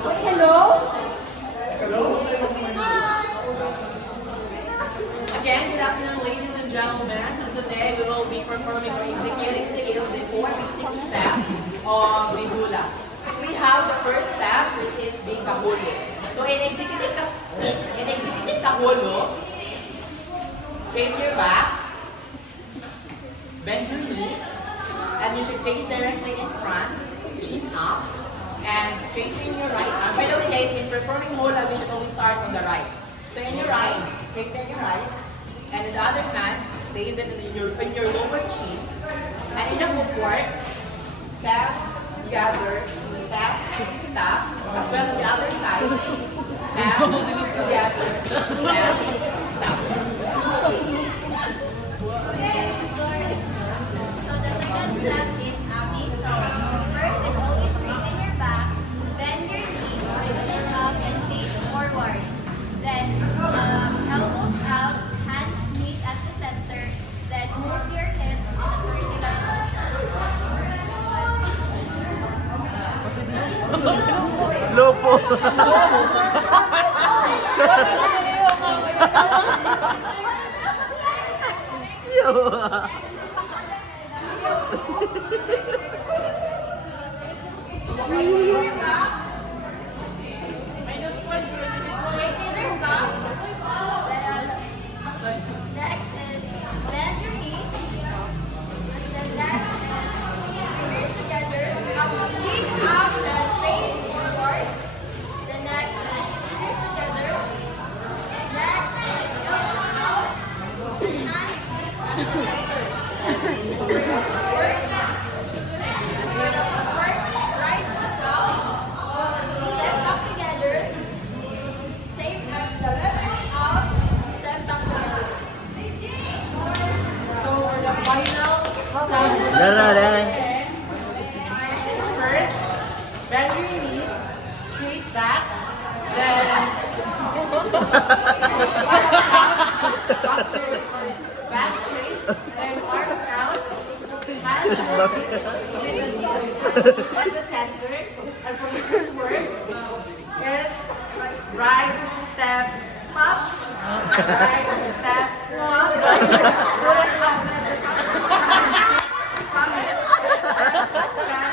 Hello? Again, good afternoon, ladies and gentlemen. So today we will be performing or executing together the 4 basic steps of the hula. We have the first step, which is the kahulu. So in executing kahulu, straighten your back, bend your knees, and you should face directly in front, chin up, and straighten your right arm. By the way, guys, in performing hula, we should always start on the right. So in your right, straighten your right, and in the other hand, place it in your lower chin. And in the footwork, step together, step, tap, as well on the other side, step together, step, tap. So the second step is Ami. So first is always straighten your back, bend your knees, chin up, and face forward. Then elbows out, hands meet at the center. Then move your hips in a circular motion. Lopo. Straighten your back. Straighten your back. Next is bend your knees. And then next is fingers together. Chin up and face forward. The next is fingers together. Next is elbows out and hands face at the center. And for the footwork, right foot down, step back together. Same as the left foot out, step back together. So for the final first, bend your knees, straight back, then back straight, then arms out, hands at the center, and for the footwork is right step up, right step up, right step